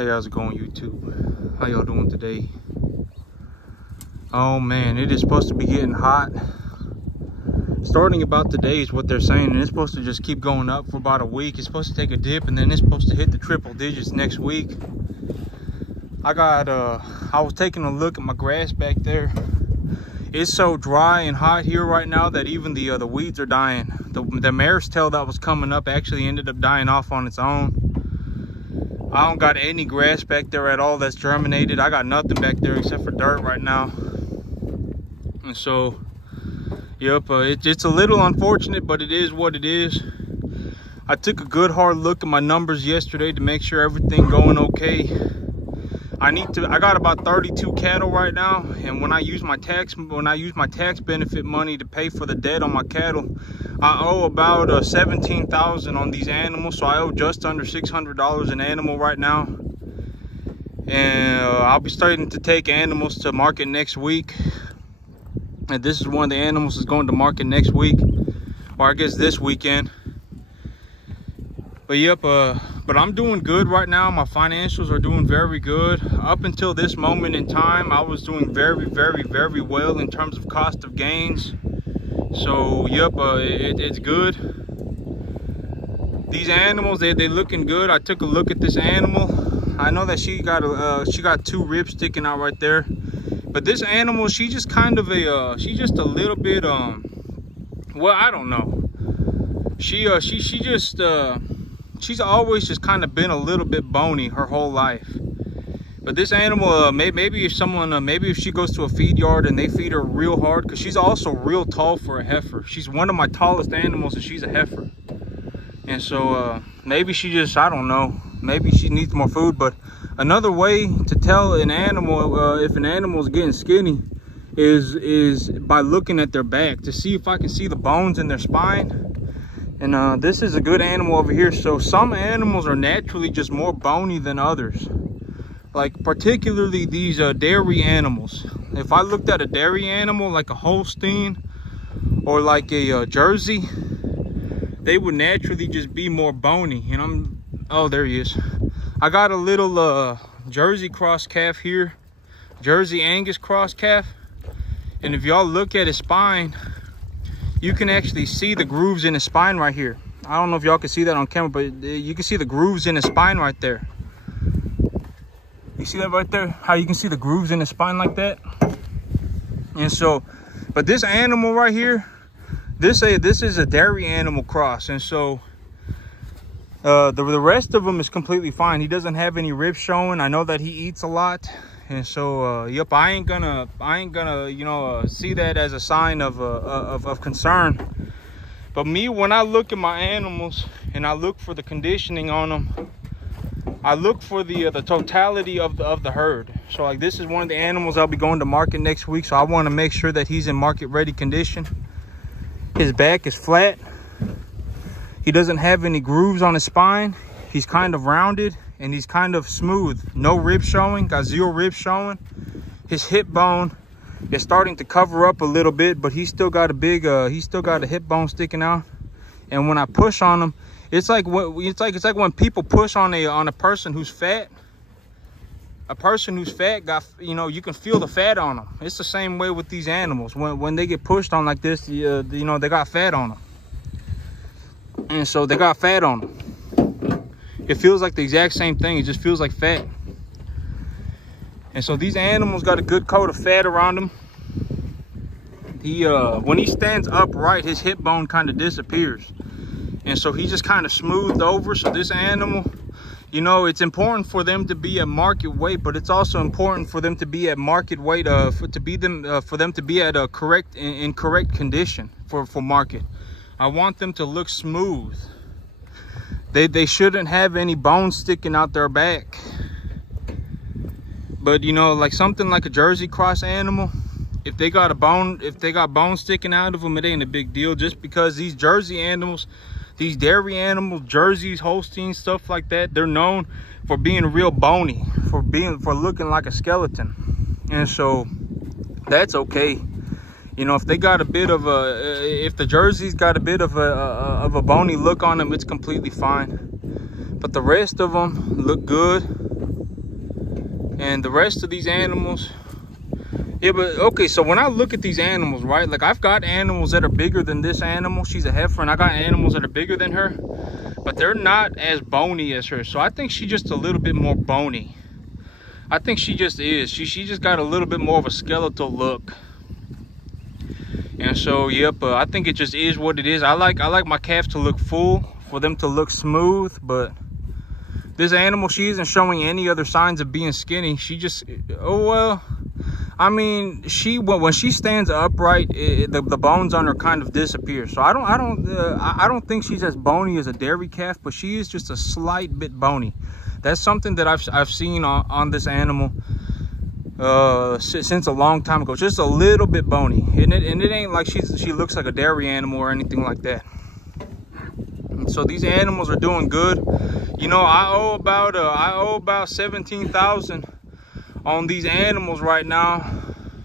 Hey, how's it going, YouTube? How y'all doing today? Oh man, it is supposed to be getting hot starting about today is what they're saying, and it's supposed to just keep going up for about a week. It's supposed to take a dip, and then it's supposed to hit the triple digits next week. I was taking a look at my grass back there. It's so dry and hot here right now that even the weeds are dying. The mare's tail that was coming up actually ended up dying off on its own. I don't got any grass back there at all that's germinated. I got nothing back there except for dirt right now. And so, yep, it's a little unfortunate, but it is what it is. I took a good hard look at my numbers yesterday to make sure everything going okay. I got about 32 cattle right now, and when I use my tax benefit money to pay for the debt on my cattle, I owe about $17,000 on these animals, so I owe just under $600 an animal right now. And I'll be starting to take animals to market next week. And this is one of the animals that's going to market next week, or I guess this weekend. But yep, but I'm doing good right now. My financials are doing very good. Up until this moment in time, I was doing very, very, very well in terms of cost of gains. So yep, it's good. These animals, they looking good. I took a look at this animal. I know that she got 2 ribs sticking out right there. But this animal, she just kind of she's just a little bit well, I don't know. She's always just kind of been a little bit bony her whole life. But this animal, maybe if she goes to a feed yard and they feed her real hard, because she's also real tall for a heifer. She's one of my tallest animals, and she's a heifer. And so maybe she just, I don't know, maybe she needs more food. But another way to tell an animal if an animal is getting skinny is by looking at their back, to see if I can see the bones in their spine. And this is a good animal over here. So some animals are naturally just more bony than others, like particularly these dairy animals. If I looked at a dairy animal like a Holstein or like a Jersey, they would naturally just be more bony. And oh, there he is. I got a little Jersey cross calf here, Jersey Angus cross calf, and if y'all look at his spine, you can actually see the grooves in his spine right here. I don't know if y'all can see that on camera, but you can see the grooves in his spine right there. You see that right there? How you can see the grooves in his spine like that? And so, but this animal right here, this is a dairy animal cross. And so the rest of him is completely fine. He doesn't have any ribs showing. I know that he eats a lot. And so, yep, I ain't gonna, you know, see that as a sign of concern. But me, when I look at my animals and I look for the conditioning on them, I look for the totality of the herd. So, like, this is one of the animals I'll be going to market next week. So I want to make sure that he's in market ready condition. His back is flat. He doesn't have any grooves on his spine. He's kind of rounded. And he's kind of smooth. No ribs showing, got 0 ribs showing. His hip bone is starting to cover up a little bit, but he's still got a big, he's still got a hip bone sticking out. And when I push on him, it's like when people push on a person who's fat. A person who's fat got, you know, you can feel the fat on them. It's the same way with these animals. When they get pushed on like this, you know, they got fat on them. And so they got fat on them. It feels like the exact same thing. It just feels like fat. And so these animals got a good coat of fat around them. When he stands upright, his hip bone kind of disappears. And so he just kind of smoothed over. So this animal, you know, it's important for them to be at market weight, but it's also important for them to be at market weight, for them to be at a correct condition for market. I want them to look smooth. They shouldn't have any bones sticking out their back. But you know, like something like a Jersey cross animal, if they got bones sticking out of them, it ain't a big deal. Just because these Jersey animals, these dairy animals, Jerseys, Holsteins, stuff like that, they're known for being real bony, for looking like a skeleton. And so that's okay. You know, if they got a bit of if the Jersey's got a bit of a bony look on them, it's completely fine. But the rest of them look good. And the rest of these animals, yeah, but okay, so when I look at these animals, right, like I've got animals that are bigger than this animal. She's a heifer, and I got animals that are bigger than her, but they're not as bony as her. So I think she's just a little bit more bony. I think she just is. She just got a little bit more of a skeletal look. And so, yep, I think it just is what it is. I like my calves to look full, for them to look smooth, but this animal, she isn't showing any other signs of being skinny. She just, oh well, I mean, when she stands upright, the bones on her kind of disappear. So I don't think she's as bony as a dairy calf, but she is just a slight bit bony. That's something that I've seen on this animal since a long time ago. Just a little bit bony, and it ain't like she looks like a dairy animal or anything like that. And so these animals are doing good. You know, I owe about 17,000 on these animals right now,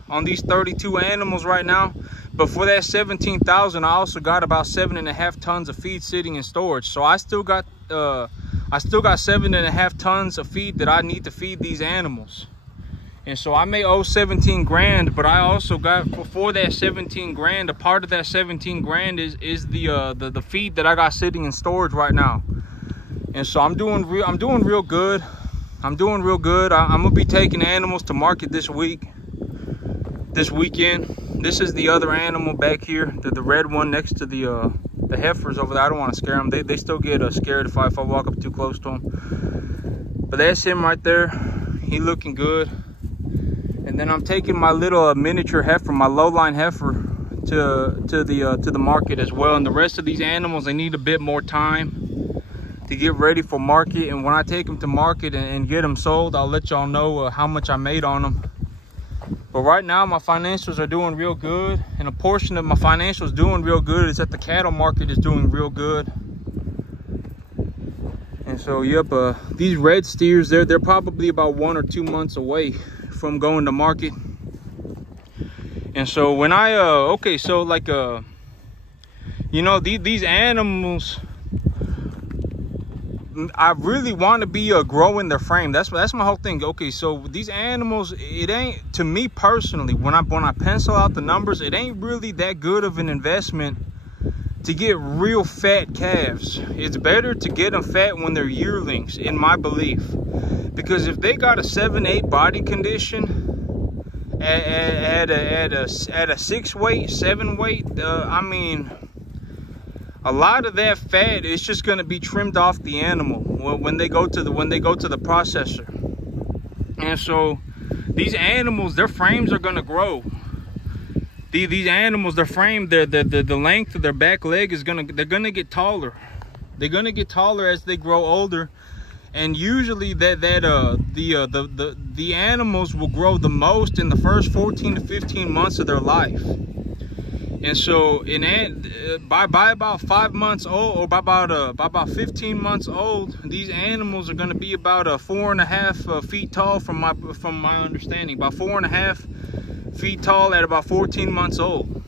on these 32 animals right now. But for that 17,000, I also got about 7.5 tons of feed sitting in storage. So I still got 7.5 tons of feed that I need to feed these animals. And so I may owe 17 grand, but I also got, for that 17 grand, a part of that 17 grand is the feed that I got sitting in storage right now. And so I'm doing real good. I'm doing real good. I'm gonna be taking animals to market this weekend. This is the other animal back here, the red one next to the heifers over there. I don't want to scare them. They still get scared if I walk up too close to them. But that's him right there. He looking good. And then I'm taking my little miniature heifer, my low-line heifer, to the market as well. And the rest of these animals, they need a bit more time to get ready for market. And when I take them to market and get them sold, I'll let y'all know how much I made on them. But right now my financials are doing real good, and a portion of my financials doing real good is that the cattle market is doing real good. And so yep, these red steers, they're probably about 1 or 2 months away from going to market. And so when I okay, so like you know, these animals, I really want to be growing their frame. That's my whole thing. Okay, so these animals, it ain't, to me personally, when I pencil out the numbers, it ain't really that good of an investment to get real fat calves. It's better to get them fat when they're yearlings, in my belief, because if they got a 7-8 body condition at a 6 weight, 7 weight, I mean, a lot of that fat is just going to be trimmed off the animal when they go to the processor. And so these animals, their frames are going to grow. These animals, their frame, the length of their back leg is they're gonna get taller. They're gonna get taller as they grow older. And usually the animals will grow the most in the first 14 to 15 months of their life. And so by about 5 months old, or by about 15 months old, these animals are going to be about 4.5 feet tall, from my understanding, about 4.5 feet tall at about 14 months old.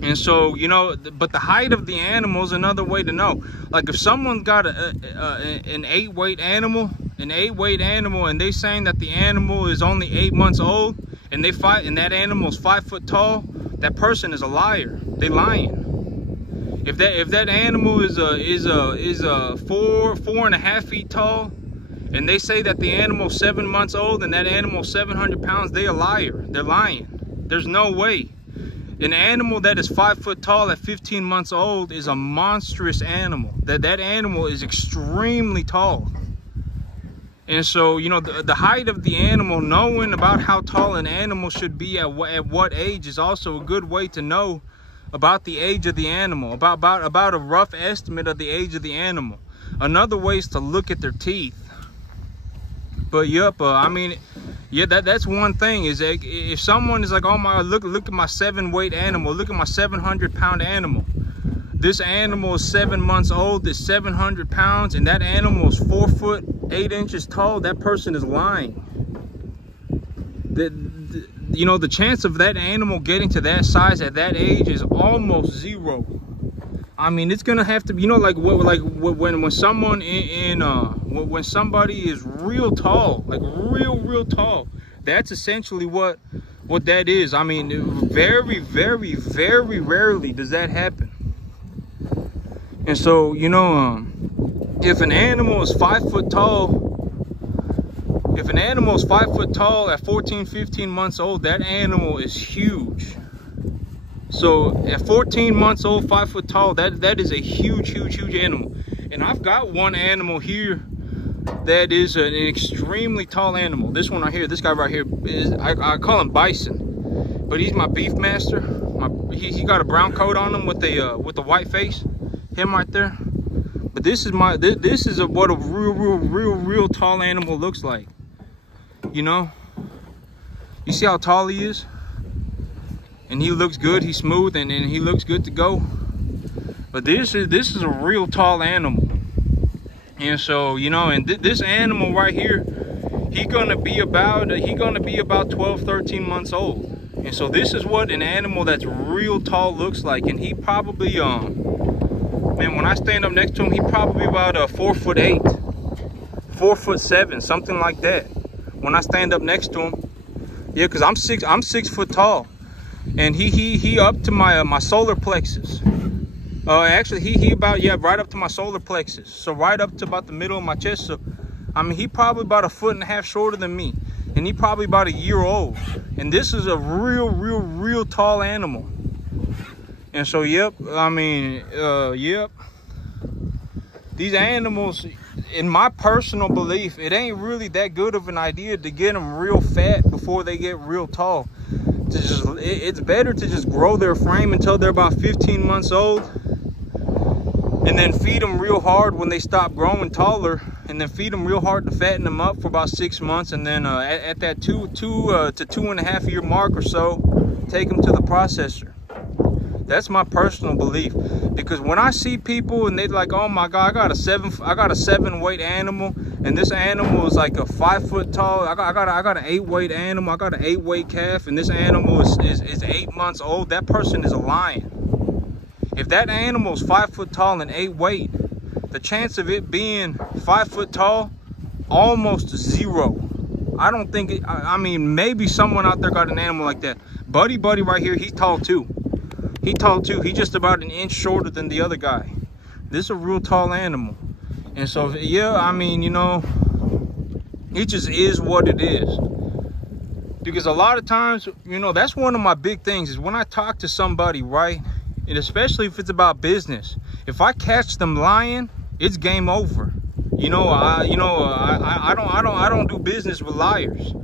And so, you know, but the height of the animal is another way to know. Like if someone got an 8-weight animal, and they saying that the animal is only 8 months old, and that animal is 5 foot tall, that person is a liar. They lying. If that animal is 4.5 feet tall, and they say that the animal's 7 months old and that animal's 700 pounds, they a liar. They're lying. There's no way. An animal that is 5 foot tall at 15 months old is a monstrous animal. That animal is extremely tall. And so, you know, the height of the animal, knowing about how tall an animal should be at what age, is also a good way to know about the age of the animal, about a rough estimate of the age of the animal. Another way is to look at their teeth. But yep, I mean, yeah, that's one thing, is that if someone is like, oh my, look at my 7-weight animal, look at my 700-pound animal. This animal is 7 months old, it's 700 pounds, and that animal is 4 foot 8 inches tall. That person is lying. You know, the chance of that animal getting to that size at that age is almost zero. I mean, it's gonna have to be, you know, like when someone when when somebody is real tall, like real tall, that's essentially what that is. I mean, very rarely does that happen. And so, you know, if an animal is 5 foot tall, at 14, 15 months old, that animal is huge. So at 14 months old, 5 foot tall, that is a huge animal. And I've got one animal here that is an extremely tall animal. This one right here, this guy right here, is I call him Bison, but he's my beef master. He got a brown coat on him with the white face, him right there. But this is what a real tall animal looks like. You know, you see how tall he is, and he looks good. He's smooth, and he looks good to go. But this is a real tall animal. And so, you know, and this animal right here, he's gonna be about 12, 13 months old. And so this is what an animal that's real tall looks like. And he probably man, when I stand up next to him, he probably about 4'8", 4'7", something like that. When I stand up next to him, yeah, because I'm 6 foot tall, and he up to my solar plexus. Actually, he about, yeah, right up to my solar plexus. So right up to about the middle of my chest. So I mean, he probably about 1.5 foot shorter than me, and he probably about a year old. And this is a real tall animal. And so, yep, I mean, yep, these animals, in my personal belief, it ain't really that good of an idea to get them real fat before they get real tall. It's better to just grow their frame until they're about 15 months old, and then feed them real hard when they stop growing taller, and then feed them real hard to fatten them up for about 6 months, and then at that 2 to 2.5 year mark or so, take them to the processor. That's my personal belief. Because when I see people and they're like, oh my God, I got a 7 weight animal, and this animal is like a 5 foot tall. I got an 8 weight animal. I got an 8 weight calf, and this animal is 8 months old. That person is lying. If that animal is 5 foot tall and 8 weight, the chance of it being 5 foot tall, almost 0. I don't think it, I mean, maybe someone out there got an animal like that. Buddy right here, he's tall too. He's tall too. He's just about 1 inch shorter than the other guy. This is a real tall animal. And so, yeah, I mean, you know, it just is what it is. Because a lot of times, you know, that's one of my big things is when I talk to somebody, right? And especially if it's about business, if I catch them lying, it's game over. You know, I don't do business with liars.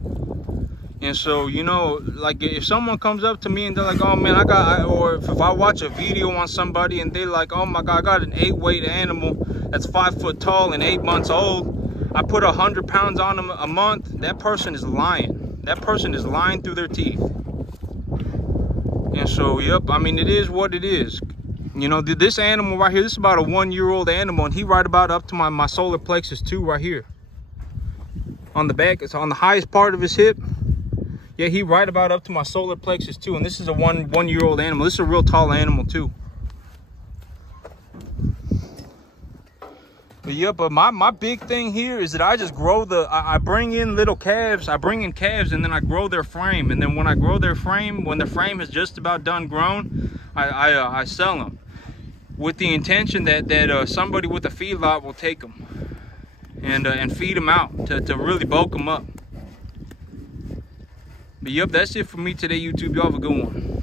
And so, you know, like if someone comes up to me and they're like, oh man, or if I watch a video on somebody and they're like, oh my God, I got an 8 weight animal that's 5 foot tall and 8 months old, I put 100 pounds on them a month, that person is lying. That person is lying through their teeth. And so, yep, I mean, it is what it is. You know, this animal right here, this is about a 1-year-old animal, and he right about up to my solar plexus too, right here. On the back, it's on the highest part of his hip. Yeah, he right about up to my solar plexus too. And this is a 1-year-old animal. This is a real tall animal too. But yeah, but my big thing here is that I just grow I bring in little calves. I bring in calves and then I grow their frame. And then when I grow their frame, when the frame is just about done grown, I sell them. With the intention that somebody with a feedlot will take them and feed them out to really bulk them up. But yep, that's it for me today, YouTube. Y'all have a good one.